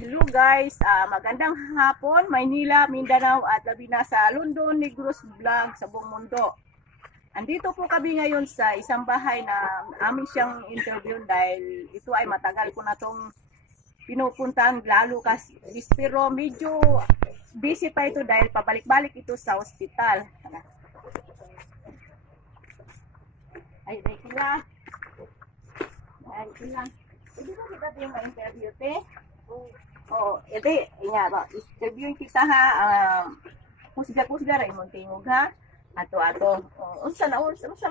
Hello guys, magandang hapon, Maynila, Mindanao at labi na sa London, Negros Vlog sa buong mundo. Andito po kami ngayon sa isang bahay na amin siyang interview dahil ito ay matagal ko na itong pinupuntahan lalo kasi pero medyo busy pa ito dahil pabalik-balik ito sa ospital. Ay, kila. Ay, kila. Hindi ba kita yung ma-interview, te? Oo, ito, inya ba, interviewin kita ha, kusga-kusga rin mong tingog ha, ato-ato, unsa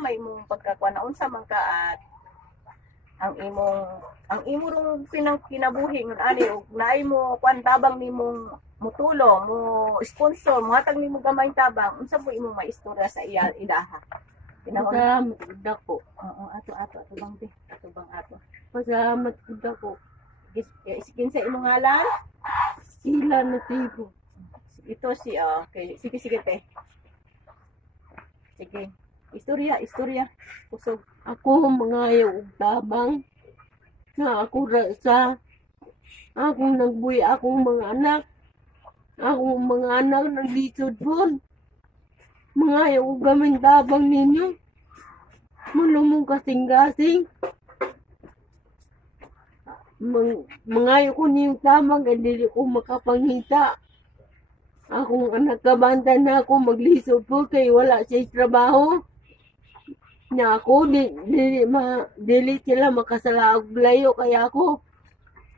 may mong pagkakuan na, unsa man ka at ang imo rong kinabuhi, ani, naay mo, kuan tabang ni mong mutulong, mo sponsor, mo hatag ni mong gamay tabang, unsa mo imong maistorya sa idaha. Pasalamat gud ako. Oo, ato bang te, ato bang ato. Pasalamat gud ako. Iskin sa imong ngalan? Sila na tibo. Ito si, okay. Sige te. Sige. Istorya. Kusog. Ako mangayo og tabang na ako sa akong nagbuhi akong mga anak. Akong mga anak naglisod po. Mangayo og gaming tabang ninyo. Mulumong kasing-kasing. Mangayo ko niyong tamang kaya dili ko makapangita. Akong anak kabanta na ako maglisod po kay wala siya trabaho. Na ako dili sila makasalaog layo kaya ako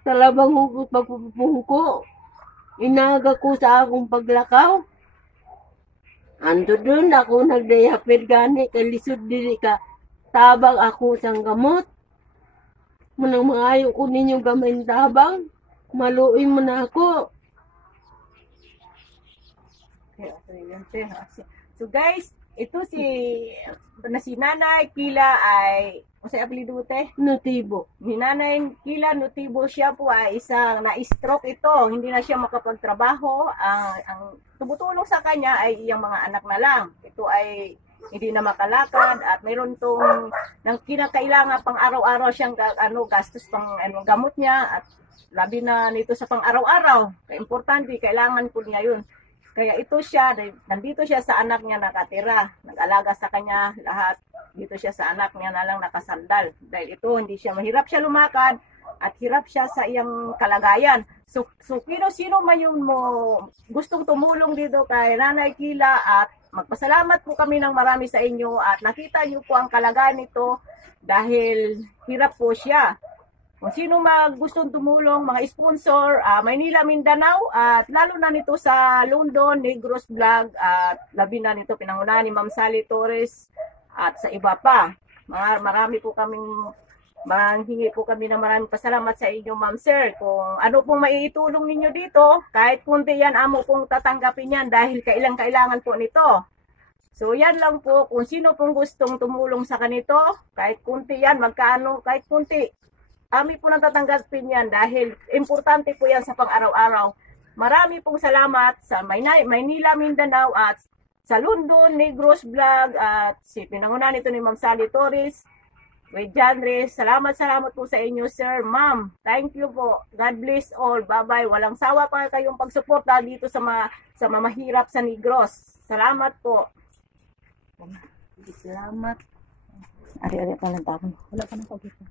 talabang ko pagpupung ko. Inaga ko sa akong paglakaw. Ando doon ako nagdayapid gani kay lisod dili ka tabang ako sang gamot. Manang maayo ko ninyo gamay tabang. Maluoy mo na ako. So guys, ito si Nanay Kila ay, masaya apelido te? Notibo. Ni Nanay Kila Notibo, siya po ay isang na-stroke ito. Hindi na siya makapagtrabaho. Ang tumutulong sa kanya ay iyang mga anak na lang. Ito ay hindi na makalakad at mayroon tong nang kinakailangan pang araw-araw siyang gastos pang gamot niya at labi na nito sa pang araw-araw. Importante, kailangan po niya yun. Kaya ito siya, nandito siya sa anak niya nakatira. Nag-alaga sa kanya lahat. Dito siya sa anak niya na lang nakasandal. Dahil ito, hindi siya mahirap siya lumakad at hirap siya sa iyang kalagayan. So sino man yung gustong tumulong dito kay Nanay Kila at magpasalamat po kami ng marami sa inyo at nakita niyo po ang kalagayan nito dahil hirap po siya. Kung sino gustong tumulong, mga sponsor, Maynila, Mindanao, at lalo na nito sa London, Negros Vlog, at labi na nito pinangunahan ni Ma'am Sally Torres, at sa iba pa. Marami po kaming, manghingi po kami ng maraming pasalamat sa inyo, Ma'am Sir. Kung ano pong maiitulong ninyo dito, kahit kunti yan, amo pong tatanggapin yan dahil kailangan po nito. So yan lang po, kung sino pong gustong tumulong sa kanito, kahit kunti yan, magkaano, kahit kunti. Ami po nang tatanggapin yan dahil importante po yan sa pang-araw-araw. Marami pong salamat sa Maynila, Mindanao at sa London, Negros Vlog at si pinangunahan nito ni Ma'am Sally Torres. With Janre, salamat po sa inyo, sir, ma'am. Thank you po. God bless all. Bye-bye. Walang sawa pa kayong pagsuporta dito sa mahirap sa Negros. Salamat po. Salamat. Ari-ari pa lang tapon. Wala pa nang pag-ito.